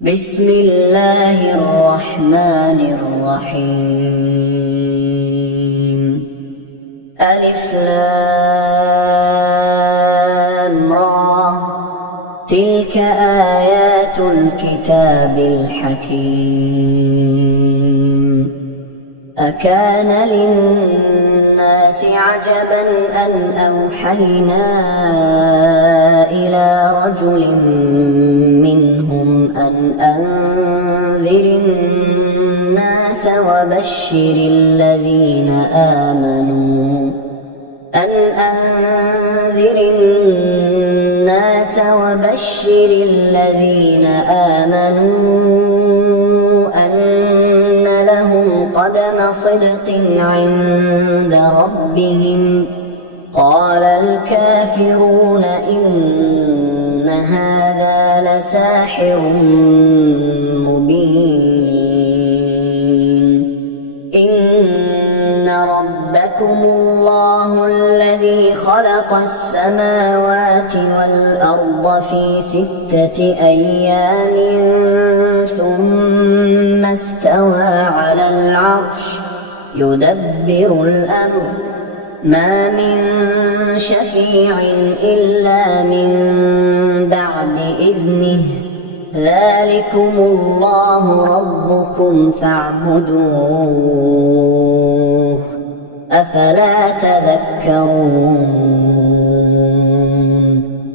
بسم الله الرحمن الرحيم. ألف لام را، تلك آيات الكتاب الحكيم. أكان للناس عجبا أن أوحينا إلى رجل منهم أن أنذر الناس وبشر الذين آمنوا أن لهم قدم صدق عند ربهم. قال الكافرون إن هذا لساحر مبين. إن ربكم الله الذي خلق السماوات والأرض في 6 أيام ثم استوى على العرش يدبر الأمر، ما من شفيع إلا من بعد إذنه. ذلكم الله ربكم فاعبدوه، أفلا تذكرون.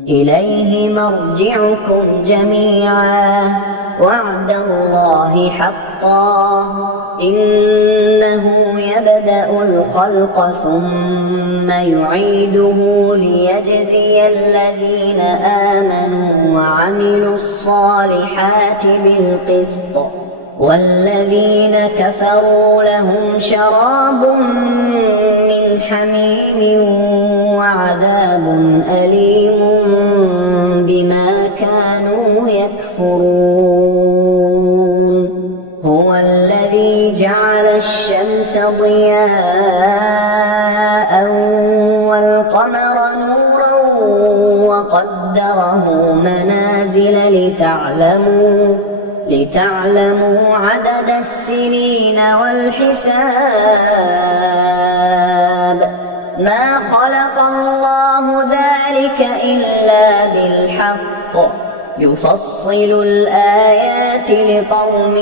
إليه مرجعكم جميعا وعد الله حقا، إنه يبدأ الخلق ثم يعيده ليجزي الذين آمنوا وعملوا الصالحات بالقسط، والذين كفروا لهم شراب من حميم وعذاب أليم بما كانوا يكفرون. هو الذي جعل الشمس ضياء والقمر نورا وقدره منازل لتعلموا عدد السنين والحساب. ما خلق الله ذلك إلا بالحق، يفصل الآيات لقوم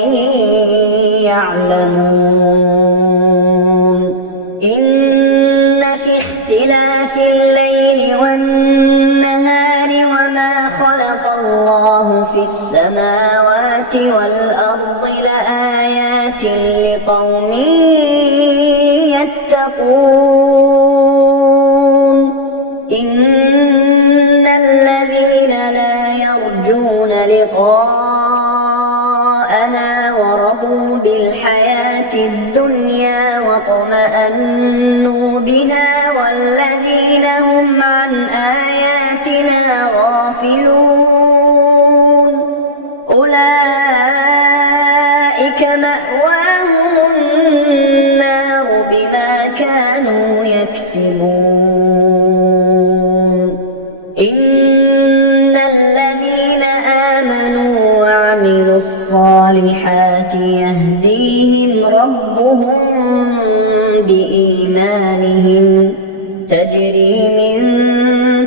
يعلمون. إن في اختلاف الليل والنهار وما خلق الله في السماوات والأرض لآيات لقوم يتقون. إن الذين لا يرجون لقاءنا ورضوا بالحياة الدنيا واطمأنوا بها والذين هم عن آياتنا غافلون أولئك مأواهم النار بما كانوا يكسبون. إن الذين آمنوا وعملوا الصالحات يهديهم ربهم بإيمانهم، تجري من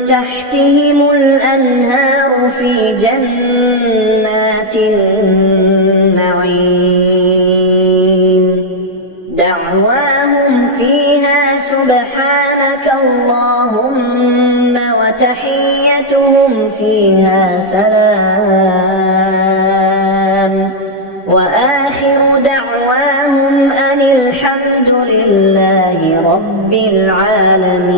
تحتهم الأنهار في جنات النعيم. دعواهم فيها سبحانك اللهم وتحيتهم فيها سلام، وآخر دعواهم أن الحمد لله رب العالمين.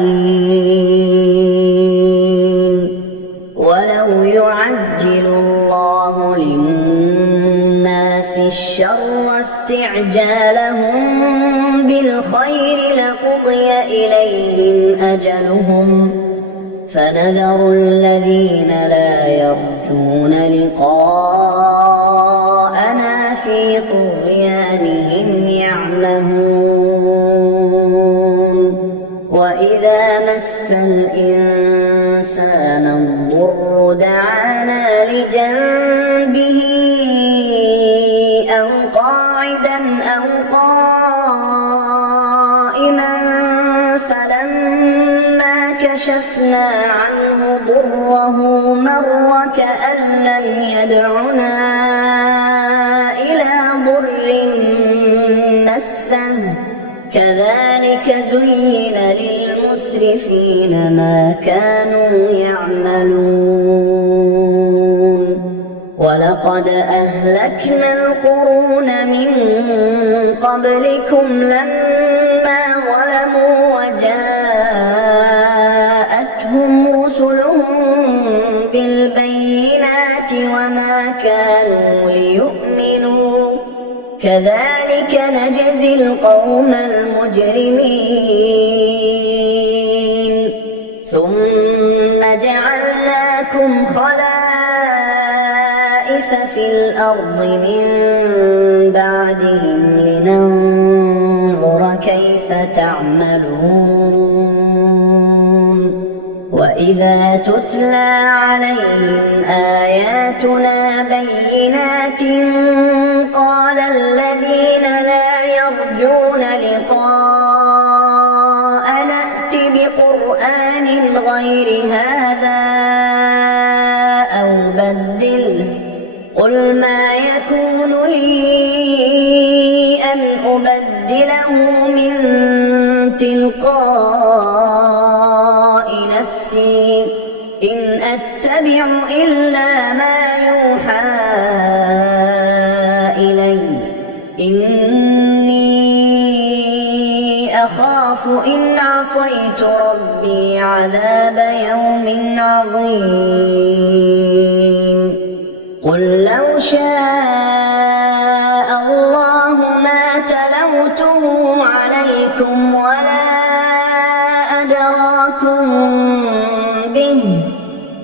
ولو يعجل الله للناس الشر استعجالهم بالخير لقضي إليهم أجلهم، فنذر الذين لا يرجون لقاءنا في طغيانهم يعمهون. وإذا مس الإنسان الضر دعانا لجنبه كشفنا عنه ضره مر كأن لم يدعنا إلى ضر مسه كذلك زين للمسرفين ما كانوا يعملون ولقد أهلكنا القرون من قبلكم لما ظلموا وجاءتهم رسلهم بالبينات وما كانوا ليؤمنوا كذلك نجزي القوم المجرمين ثم جعلناكم خلائف في الأرض من بعدهم لننظر كيف تعملون وإذا تتلى عليهم آياتنا بينات قال الذين لا يرجون لقاءنا ائت بقرآن غير هذا أو بدله قل ما يكون لي أن أبدله من تلقاء نفسي إن أتبع إلا ما يوحى إلي إني أخاف إن عصيت ربي عذاب يوم عظيم قل لو شاء الله ما تلوته عليكم ولا أدراكم به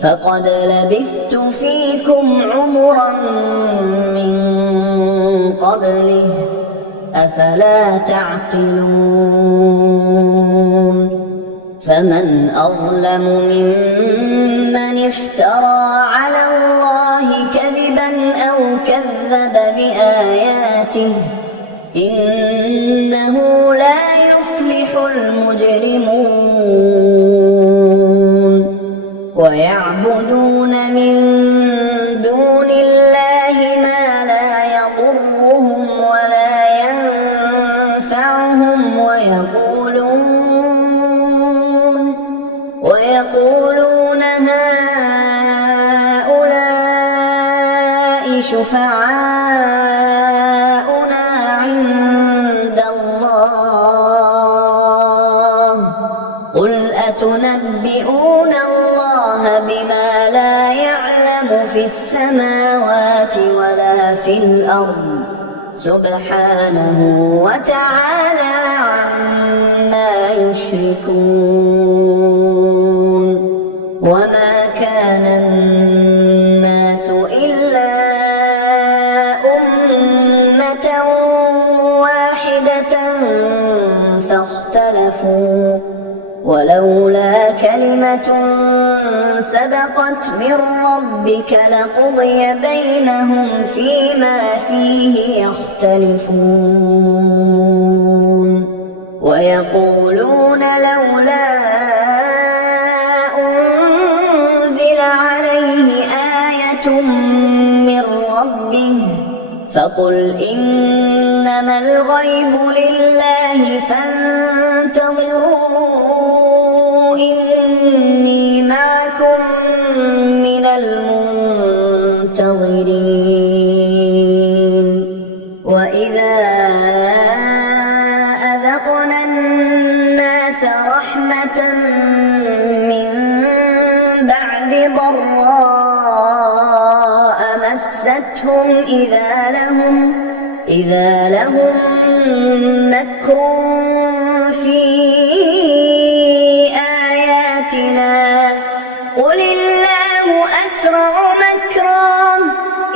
فقد لبثت فيكم عمرا من قبله أفلا تعقلون فمن أظلم ممن افترى على الله كذبا أو كذب بآياته إنه لا يفلح المجرمون ويعبدون من دون الله ما لا يضرهم ولا ينفعهم ويقولون هؤلاء شفعاؤنا عند الله قل أتنبئون الله بما لا يعلم في السماوات ولا في الأرض سبحانه وتعالى عما يشركون وما كان الناس إلا أمة واحدة فاختلفوا ولولا كلمة سبقت من ربك لقضي بينهم فيما فيه يختلفون ويقولون لولا أنزل عليه آية من ربه فقل إنما الغيب لله فانتظروا إني معكم من المنتظرين وإذا أذقنا الناس رحمة من بعد ضراء مستهم إذا لهم مكر في آياتنا قل الله أسرع مكرا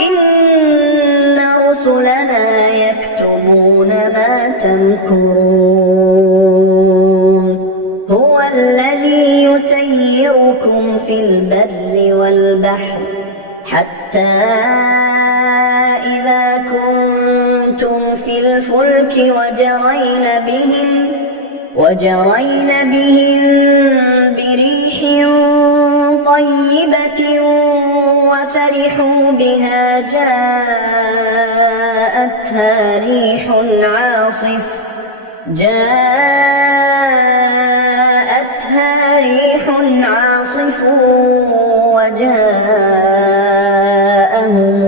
إن رسلنا يكتبون ما تمكرون هو الذي يسيركم في البر والبحر حتى إذا كنتم في الفلك وجرين بهم بريح طيبة وفرحوا بها جاءتها ريح عاصف وجاءهم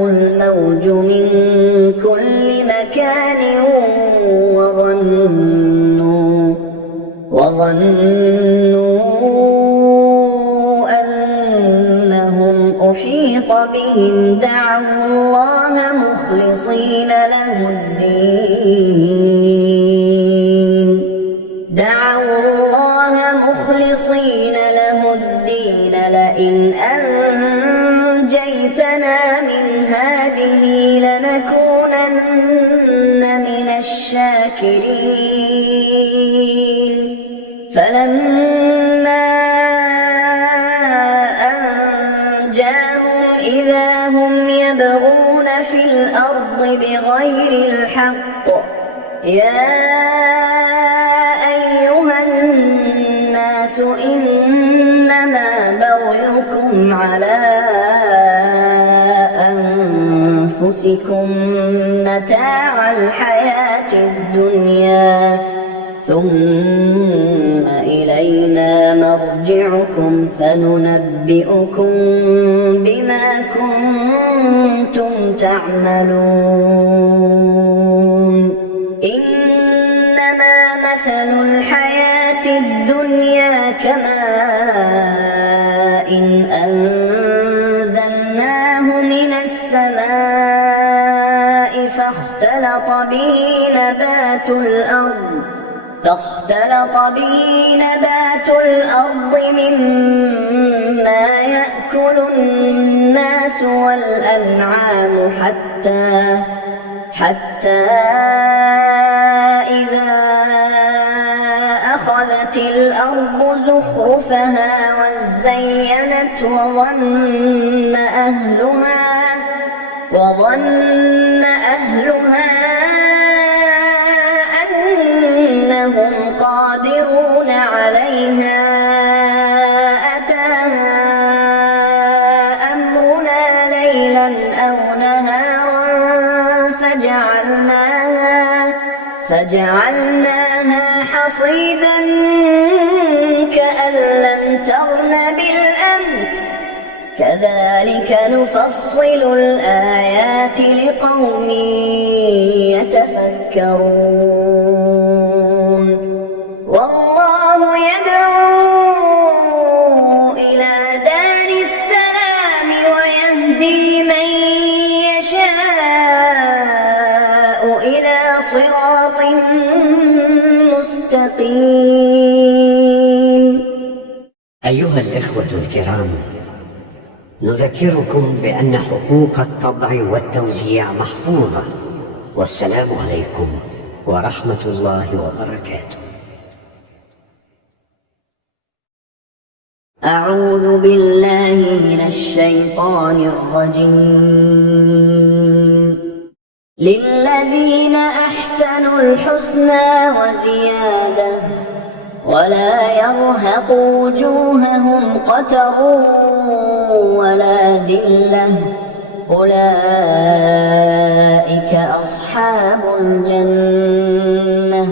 الموج من كل مكان وظنوا أنهم أحيط بهم دعوا الله مخلصين له الدين لئن أنجيتنا من هذه لنكونن من الشاكرين فلما أنجاهم إذا هم يبغون في الأرض بغير الحق يا أيها الناس إنما بغيكم على أنفسكم متاع الحياة الدنيا ثم إلينا مرجعكم فننبئكم بما كنتم تعملون إنما مثل الحياة الدنيا كماء أنزلناه من السماء فاختلط به نبات الأرض مما يأكل الناس والأنعام حتى إذا أخذت الأرض زخرفها وزينت وظن أهلها أنهم قادرون عليها أتاها أمرنا ليلا أو نهارا فجعلناها حصيدا كأن لم تغن بالأمس كذلك نفصل الآيات لقوم يتفكرون والله يدعو إلى دار السلام ويهدي من يشاء إلى صراط مستقيم. أيها الإخوة الكرام، نذكركم بأن حقوق الطبع والتوزيع محفوظة، والسلام عليكم ورحمة الله وبركاته. أعوذ بالله من الشيطان الرجيم. للذين أحسنوا الحسنى وزيادة ولا يرهق وجوههم قتر ولا ذلة أولئك أصحاب الجنة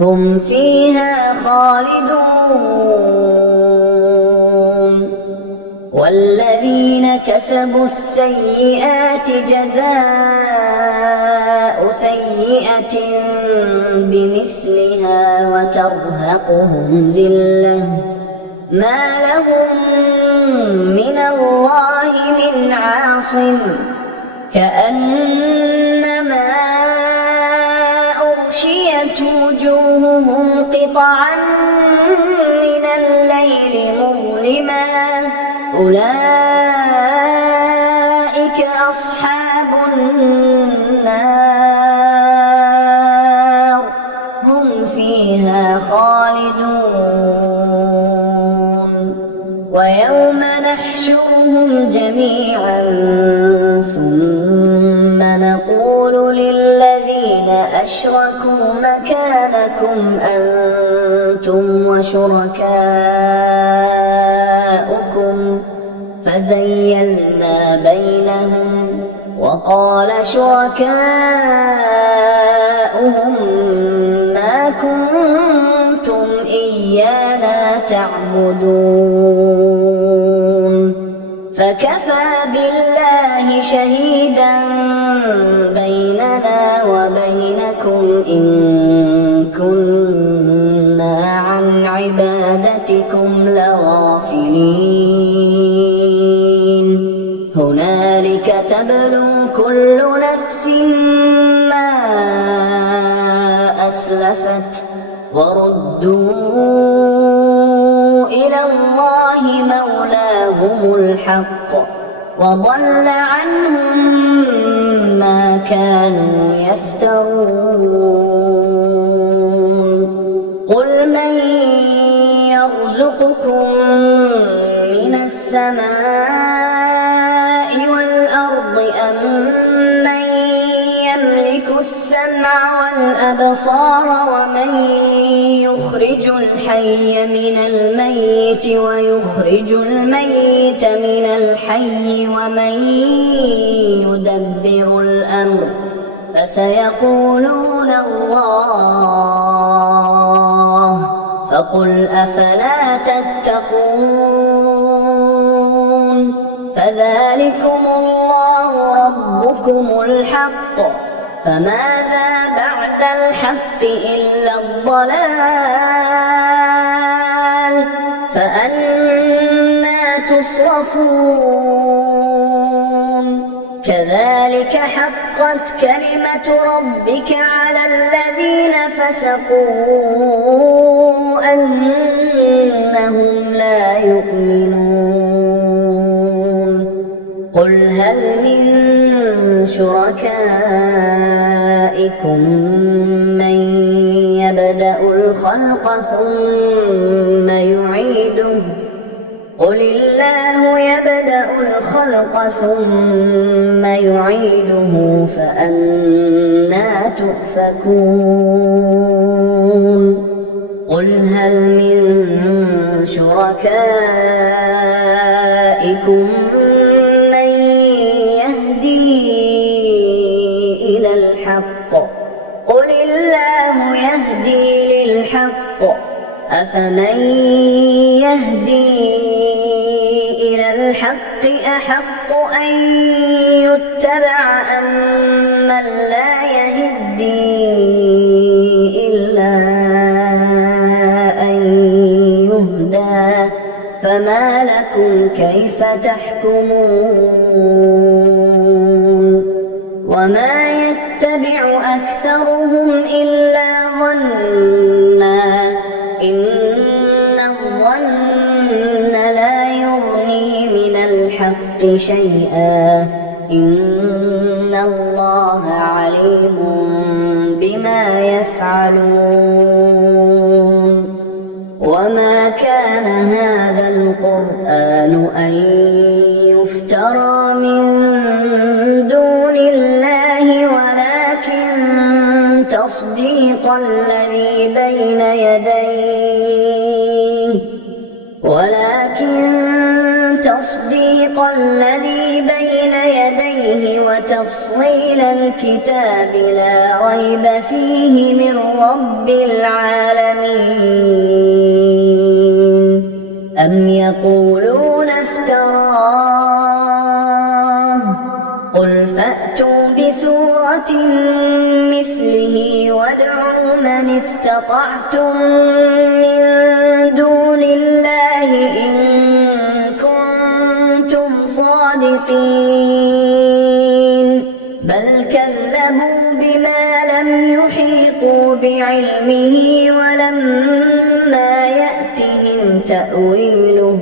هم فيها خالدون. والذين كسبوا السيئات جزاء سيئة بمثلها وترهقهم ذلة ما لهم من الله من عاصم كأنما أغشيت وجوههم قطعا من الليل مظلما أولئك أصحاب النار هم فيها خالدون. ويوم نحشرهم جميعا ثم نقول للذين أشركوا مكانكم أنتم وشركاؤكم فزيلنا بينهم وقال شركاؤهم ما كنتم إيانا تعبدون فكفى بالله شهيدا بيننا وبينكم إن كنا عن عبادتكم لغافلين هنالك تبلو كل نفس ما أسلفت وردوا إلى الله مولاهم الحق وضل عنهم ما كانوا يفترون قل من يرزقكم من السماء والأرض أم من يملك السمع والأبصار ومن يخرج الحي من الميت ويخرج الميت من الحي ومن يدبر الأمر فسيقولون الله فقل أفلا تتقون فذلكم الله ربكم الحق فماذا بعد الحق إلا الضلال فأنى تصرفون كذلك حقت كلمة ربك على الذين فسقوا أنهم لا يؤمنون قل هل من شركائكم من يبدأ الخلق ثم يعيده قل الله يبدأ الخلق ثم يعيده فأنى تؤفكون قل هل من شركائكم من يهدي إلى الحق قل الله يهدي للحق أفمن يهدي إلى الحق أحق أن يتبع أم من لا يهدي إلا أن يهدى فما لكم كيف تحكمون وما يتبع أكثرهم إلا ظنا إن الظن لا يغني من الحق شيئا إن الله عليم بما يفعلون وما كان هذا القرآن أن يفترى من دون الله ولكن تصديق الذي بين يديه وتفصيل الكتاب لا ريب فيه من رب العالمين أم يقولون افتراه قل فأتوا بسورة مثله وادعوا من استطعتم من دون الله إن كنتم صادقين بل كذبوا بما لم يحيطوا بعلمه ولما يأتهم تأويله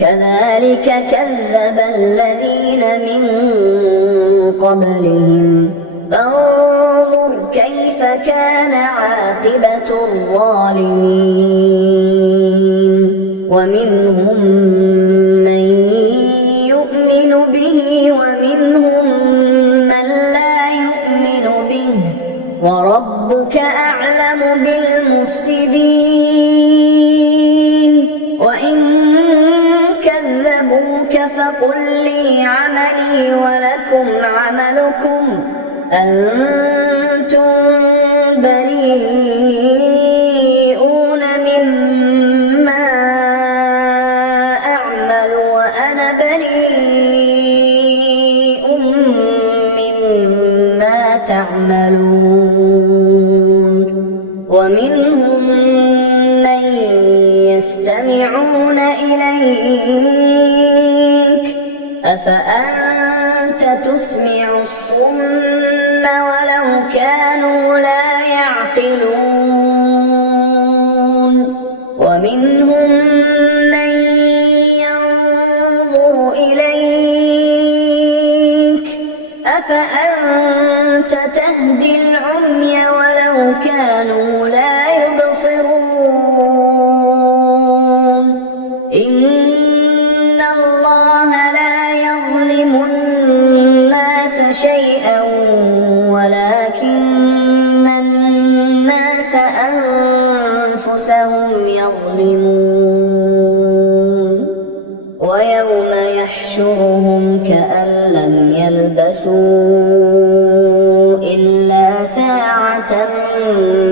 كذلك كذب الذين من قبلهم فانظر كيف كان عاقبة الظالمين ومنهم من يؤمن به ومنهم من لا يؤمن به وربك أعلم بالمفسدين وإن كذبوك فقل لي عملي ولكم عملكم أنتم بريئون مما أعمل وأنا بريء مما تعملون ومنهم من يستمعون إليك أفأنت تسمع الصم ولو كانوا لا يعقلون ومنهم من ينظر إليك أفأنت تهدي العمي ولو كانوا لا يبصرون إن الله لا يظلم الناس شيئا ولكن الناس أنفسهم يظلمون ويوم يحشرهم كأن لم يلبثوا إلا ساعة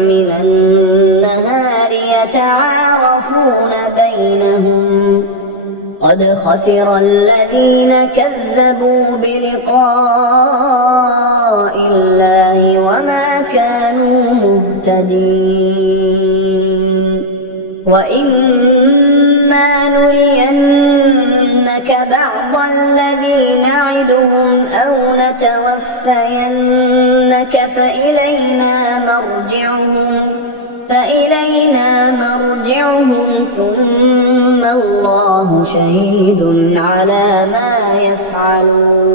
من النهار يتعارفون بينهم قد خسر الذين كذبوا بلقاء الله وما كانوا مهتدين وإما نرينك بعض الذي نعدهم أو نتوفينك فإلينا مرجعهم ثم الله شهيد على ما يفعلون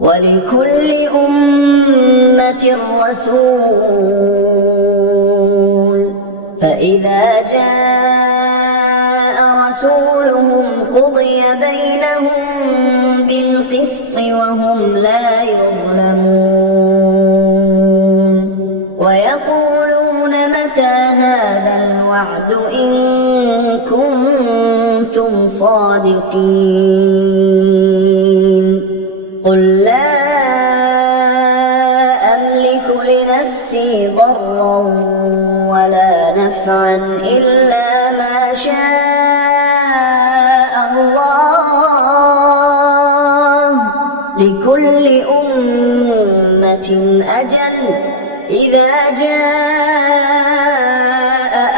ولكل أمة رسول فإذا جاء رسولهم قضي بينهم بالقسط وهم لا يظلمون ويقولون متى هذا الوعد إن كنتم صادقين قل لا أملك لنفسي ضرا ولا نفعا إلا ما شاء الله لكل أمة أجل إذا جاء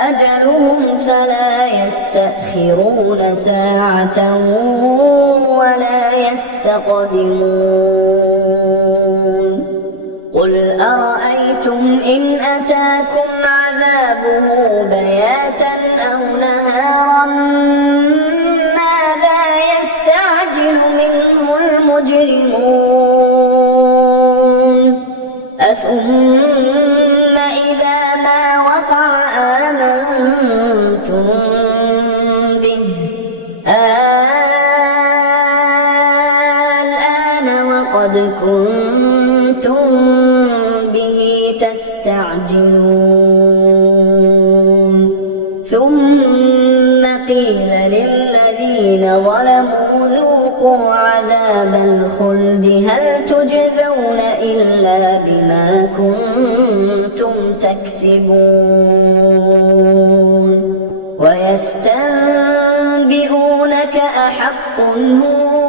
أجلهم فلا يستأخرون ساعة ولا يستقدمون قل أرأيتم إن أتاكم عذابه بياتا أو نهارا ماذا يستعجل منه المجرمون ثم إذا ما وقع آمنتم به الآن وقد كنتم به تستعجلون ثم قيل للذين ظلموا ذوقوا عذاب الخلد هل تجزون إلا بما كنتم تكسبون ويستنبئونك أحق هو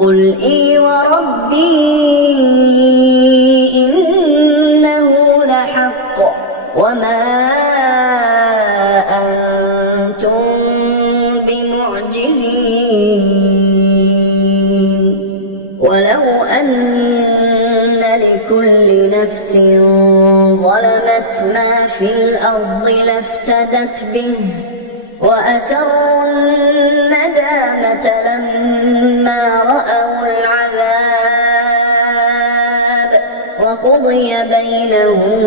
قل إي وربي إنه لحق وما أنتم بمعجزين ولو أن لكل نفس ظلمت ما في الأرض لافتدت به وأسروا الندامة لما رأوا العذاب وقضي بينهم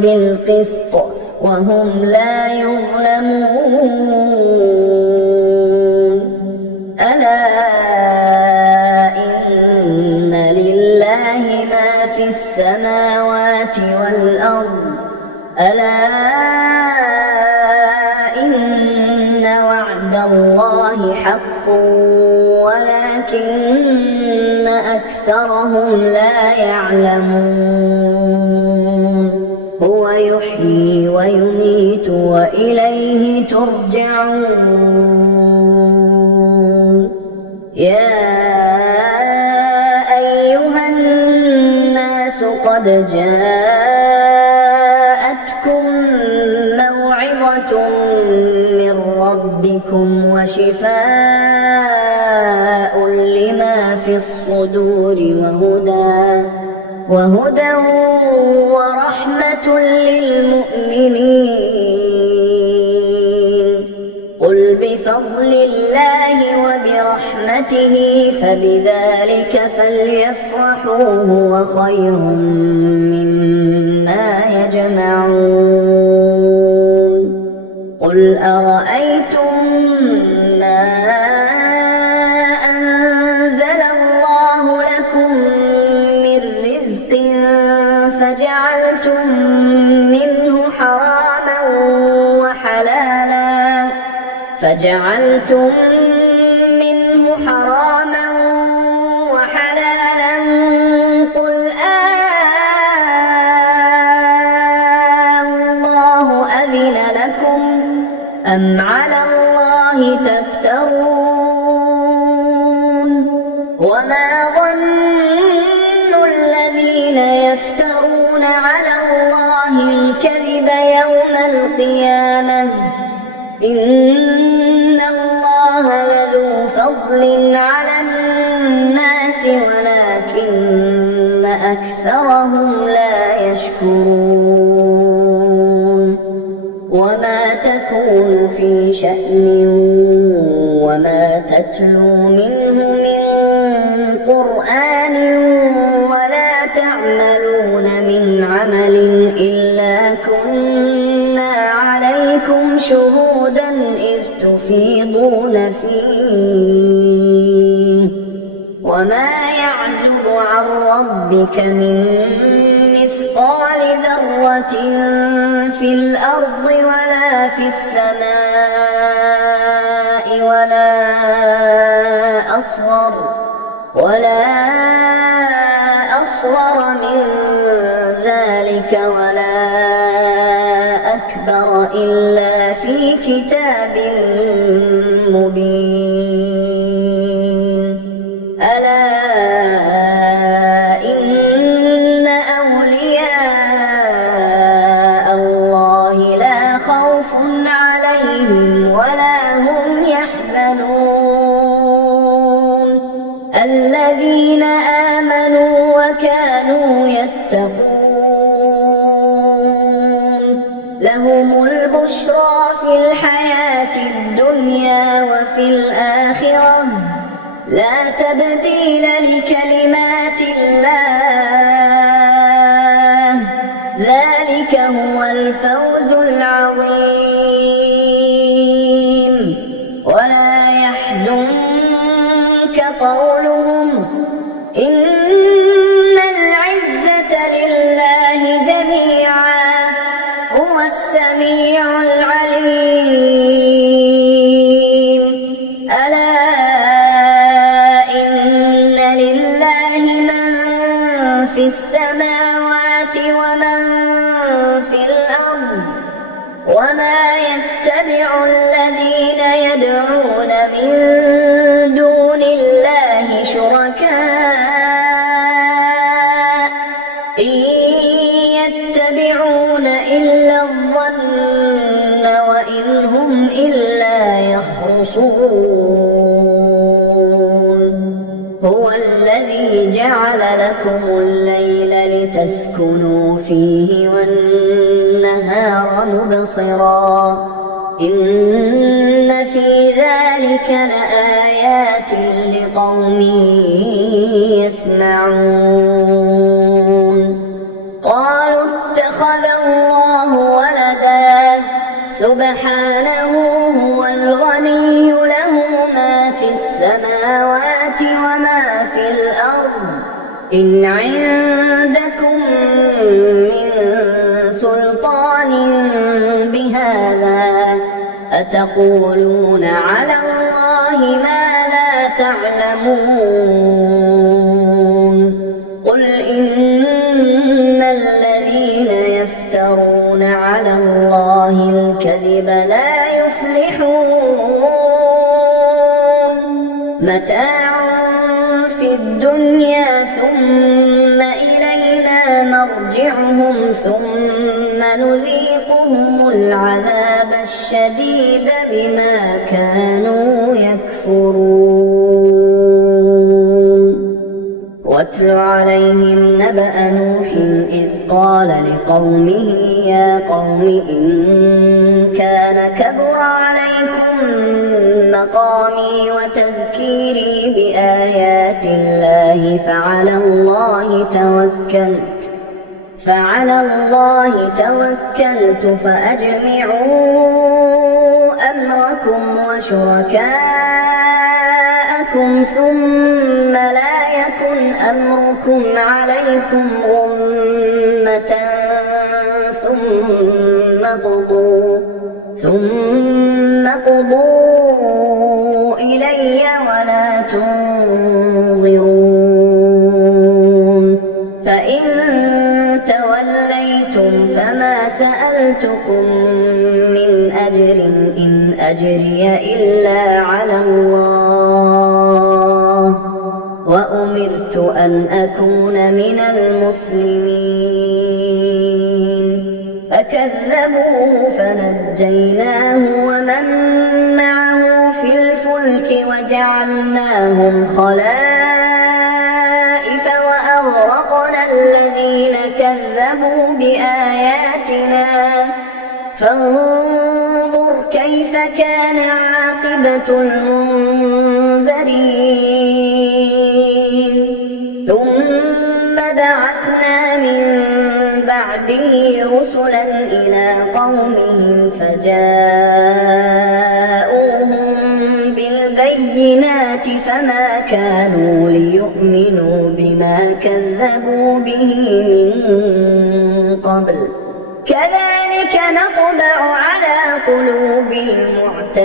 بالقسط وهم لا يظلمون ألا إن لله ما في السماوات والأرض ألا إن وعد الله حق الحق ولكن أكثرهم لا يعلمون هو يحيي ويميت وإليه ترجعون يا أيها الناس قد جاءتكم موعظة من ربكم وشفاء لما في الصدور وهدى ورحمة للمؤمنين قل بفضل الله وبرحمته فبذلك فليفرحوا هو خير مما يجمعون قل أرأيتم ما أنزل الله لكم من رزق فجعلتم منه حراما وحلالا قل الله أذن لكم أم على الله تفترون وما ظن الذين يفترون على الله الكذب يوم القيامة إن الله لذو فضل على الناس ولكن أكثرهم لا يشكرون وما تكون في شأن وما تتلو منه من قرآن ولا تعملون من عمل إلا كنا عليكم شهودا إذ تفيضون فيه وما يعزب عن ربك من مثقال ذرة في الأرض ولا في السماء ولا أصغر من ذلك ولا أكبر إلا في كتاب مبين ألا إن أولياء الله لا خوف عليهم ولا هم يحزنون الذين آمنوا وكانوا يتقون لهم البشرى في الحياة الدنيا وفي الآخرة لا تبديل لكلمات الله ذلك هو الفوز العظيم ولا يحزنك قولهم إن العزة لله جميعا هو السميع العليم ألا إن لله من في السماوات ومن في الأرض وما يتبع الذين يدعون من دون الله شركاء إن يتبعون إلا الظن وإن هم إلا يخرصون هو الذي جعل لكم الليل لتسكنوا فيه والنهار مبصرا إن في ذلك لآيات لقوم يسمعون قالوا اتخذ الله ولدا سبحانه هو الغني له ما في السماوات وما في الأرض إن عندكم من سلطان بهذا أتقولون على الله ما تعلمون قل إن الذين يفترون على الله الكذب لا يفلحون متاع في الدنيا ثم إلينا مرجعهم ثم نذيقهم العذاب الشديد بما كانوا يكفرون واتل عليهم نبأ نوح إذ قال لقومه يا قوم إن كان كبر عليكم مقامي وتذكيري بآيات الله فعلى الله توكلت فأجمعوا أمركم وشركاءكم ثم لا يكن أمركم عليكم غمة ثم قضوا إلي ولا تنظرون فإن توليتم فما سألتكم من أجر إن أجري إلا على الله وأمرت أن أكون من المسلمين فكذبوه فنجيناه ومن معه في الفلك وجعلناهم خلائف وأغرقنا الذين كذبوا بآياتنا فانظر كيف كان عاقبة المنذرين ثم بعثنا من بعده رسلا إلى قومهم فجاءوهم بالبينات فما كانوا ليؤمنوا بما كذبوا به من قبل كذلك نطبع على قلوب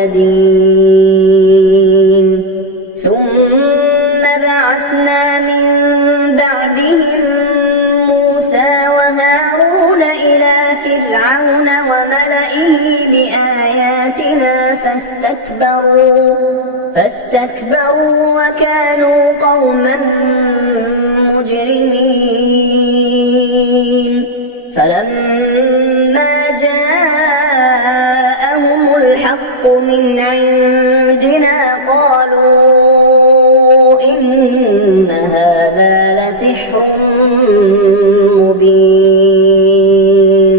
المعتدين ثم بعثنا من بعدهم موسى وهارون إلى فرعون وملئه بآياتنا فاستكبروا وكانوا قوما مجرمين فلما جاءهم الحق من عندنا قالوا إن هذا لسحر مبين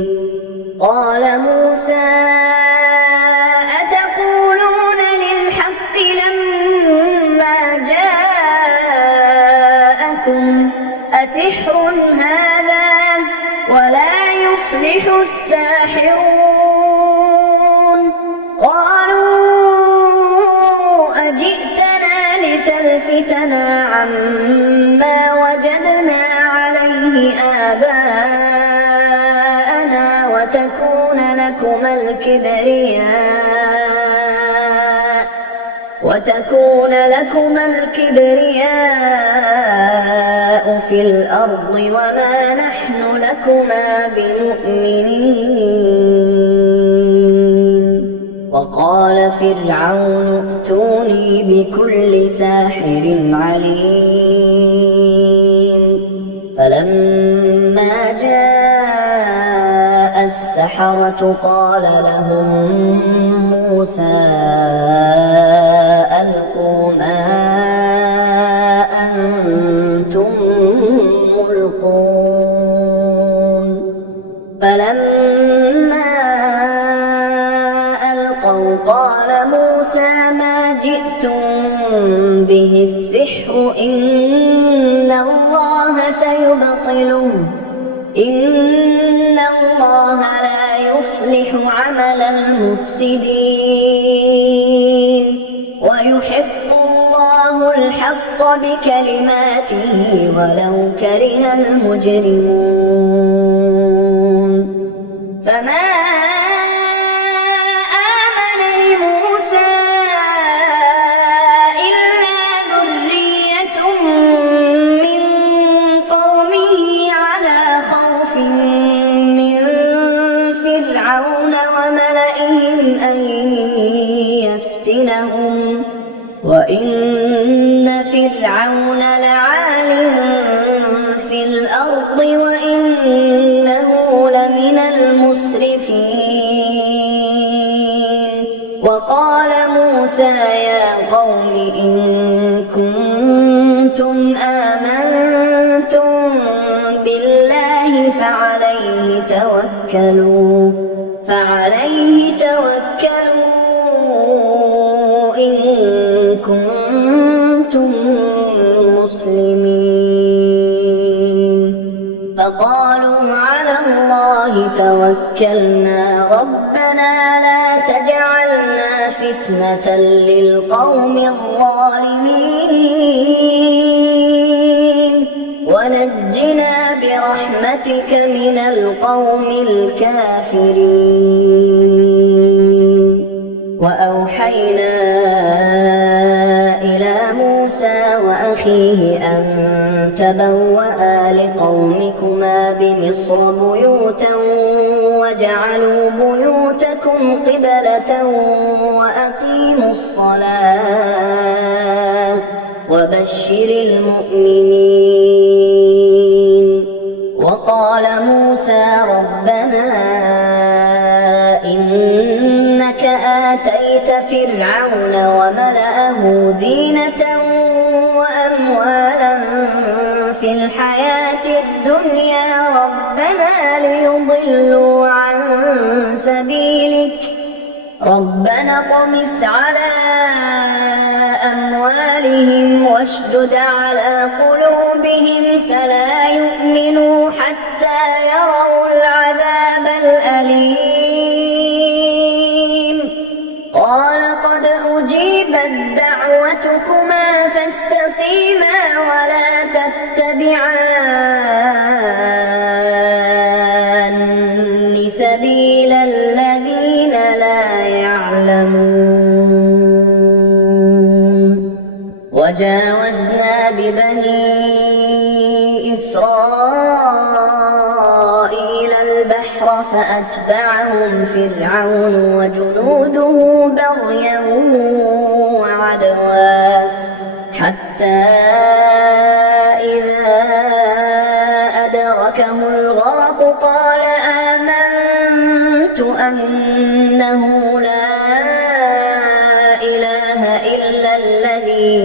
قال موسى أتقولون للحق لما جاءكم أسحر هذا ولا يفلح الساحرون قالوا أجئتنا لتلفتنا عما وجدنا عليه آباءنا وتكون لكما الكبرياء في الأرض وما نحن لكما بمؤمنين وقال فرعون ائتوني بكل ساحر عليم فلما جاء السحرة قال لهم موسى ألقوا ما أنتم ملقون فلما ألقوا قال موسى ما جئتم به السحر إن الله سيبطله إن الله لا يفلح عمل المفسدين ويحق الله الحق بكلماته ولو كره المجرمون فما آمن لموسى إلا وإن فرعون لعال في الأرض وإنه لمن المسرفين. وقال موسى يا قوم إن كنتم آمنتم بالله فعليه توكلوا إن كنتم مسلمين. فقالوا على الله توكلنا ربنا لا تجعلنا فتنة للقوم الظالمين ونجنا برحمتك من القوم الكافرين. وأوحينا إلى موسى وأخيه أن تبوأ لقومكما بمصر بيوتا واجعلوا بيوتكم قبلة وأقيموا الصلاة وبشر المؤمنين. وقال موسى ربنا إنك آتيت فرعون وملأه زينة وأموالا في الحياة الدنيا ربنا ليضلوا عن سبيلك ربنا اطمس على أموالهم واشدد على قلوبهم فلا يؤمنوا حتى يروا العذاب الأليم. قال قد أجيبت دعوتكما فاستقيما ولا تتبعان سبيل الذين لا يعلمون. وجاوزنا ببني إسرائيل البحر فأتبعهم فرعون وجنوده بغيا وعدوا حتى إذا أدركه الغرق قال آمنت أنه لا إله إلا الذي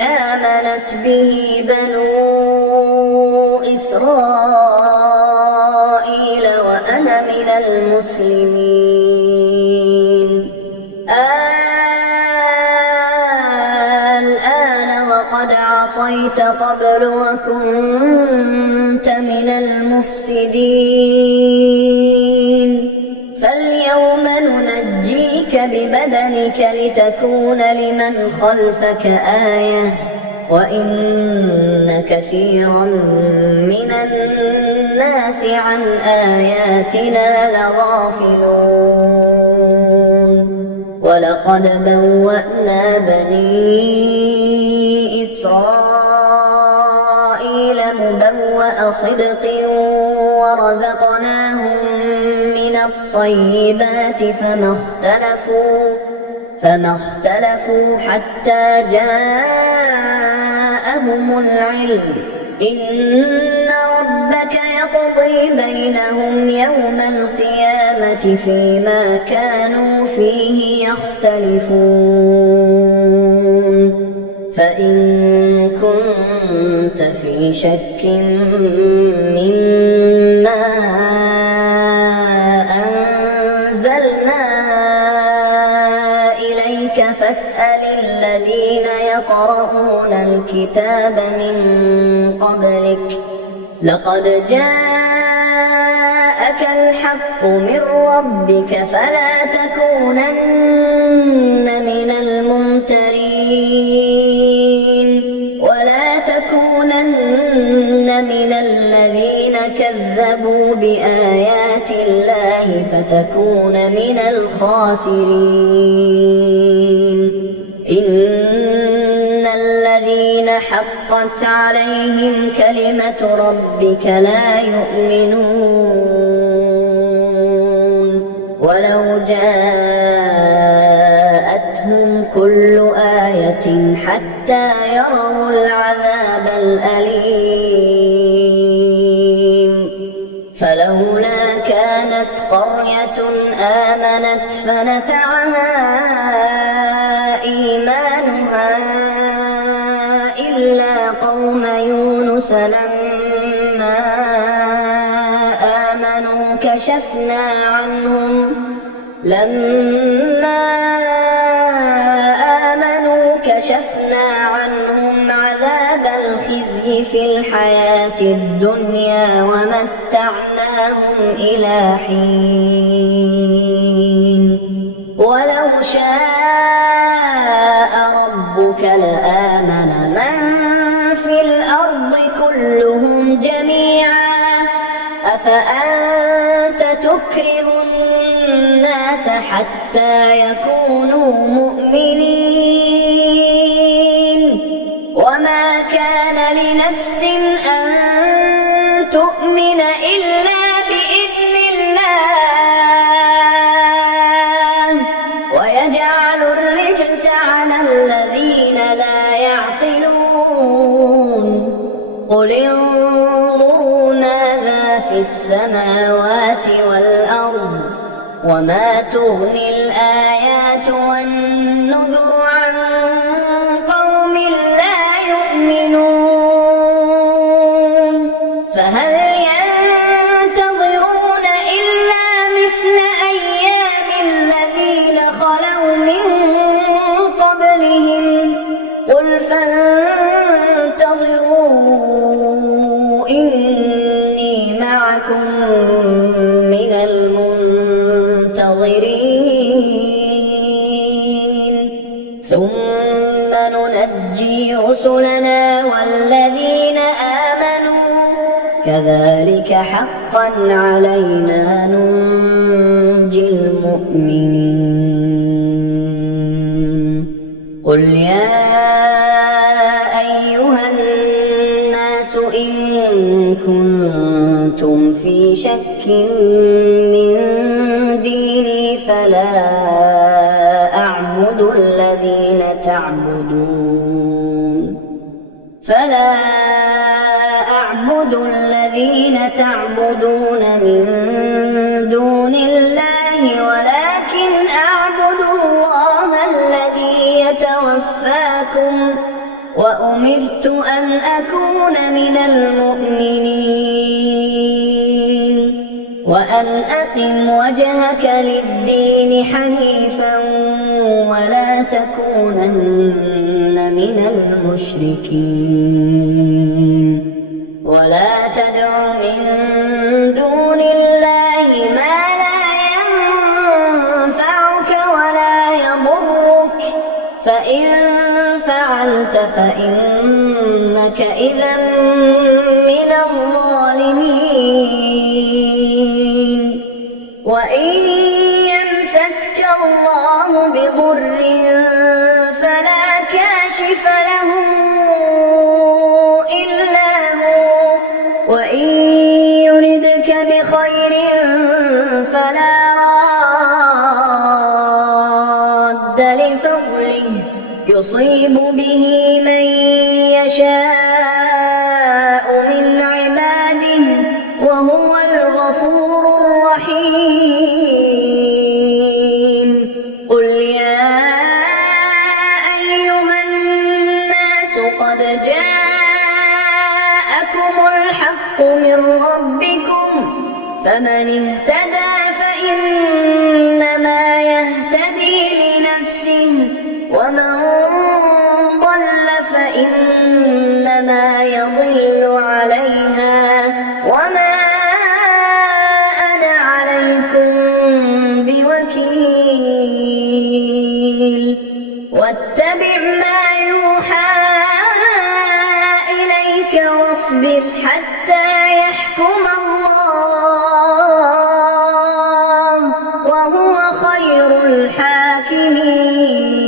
آمنت به بنو إسرائيل وأنا من المسلمين. الآن وقد عصيت قبل وكنت من المفسدين. فاليوم ننجيك ببدنك لتكون لمن خلفك آية وإن كثيرا من الناس عن آياتنا لغافلون. ولقد بوأنا بني إسرائيل مبوأ صدق ورزقناهم من الطيبات فما اختلفوا حتى جاءهم العلم. إن ربك يقضي بينهم يوم القيامة فيما كانوا فيه يختلفون. فإن كنت في شك مما أنزلنا إليك فاسأل الذين يقرؤون الكتاب من قبلك لقد جاءك الحق من ربك فلا تكونن من الممترين ولا تكونن من الذين كذبوا بآيات الله فتكون من الخاسرين. إن الذين حقت عليهم كلمة ربك لا يؤمنون ولو جاءتهم كل آية حتى يروا العذاب الأليم فلولا كانت قرية آمنت فنفعها إيمانها إلا قوم يونس لما آمنوا كشفنا عنهم عذاب الخزي في الحياة الدنيا ومتعناهم إلى حين ولو شاء ربك لآمن من في الأرض كلهم جميعا أفأنت تكره الناس حتى يكونوا مؤمنين وما كان لنفس أن تؤمن إلا بإذن الله ويجعل الرجس على الذين لا يعقلون قل انظروا ماذا في السماوات والأرض وما تغني الآيات والنذر عن قوم لا يؤمنون فهل ينتظرون إلا مثل أيام الذين خلوا من قبلهم قل فانتظروا إني معكم من المنتظرين ثم ننجي رسلنا والذين آمنوا كذلك حقا علينا ننجي المؤمنين قل يا أيها الناس إن كنتم في شك من ديني فلا أعبد الذين تعبدون من دون الله ولكن أعبد الله الذي يتوفاكم وأمرت أن أكون من المؤمنين وأن أقم وجهك للدين حنيفا ولا تكونن من المشركين ولا تدع من دون الله ما لا ينفعك ولا يضرك فإن فعلت فإنك إذا من الظالمين وإن يمسسك الله بضر فلا كاشف له إلا هو وإن يردك بخير فلا راد لفضله يصيب به من يشاء من عباده وهو الغفور الرحيم قل يا أيها الناس قد جاءكم الحق من ربكم فمن اهتدى فإنما يهتدي لنفسه ومن ضل فإنما يضل عليها وما أنا عليكم بوكيل واتبع ما يوحى إليك واصبر حتى يحكم الله وهو خير الحاكمين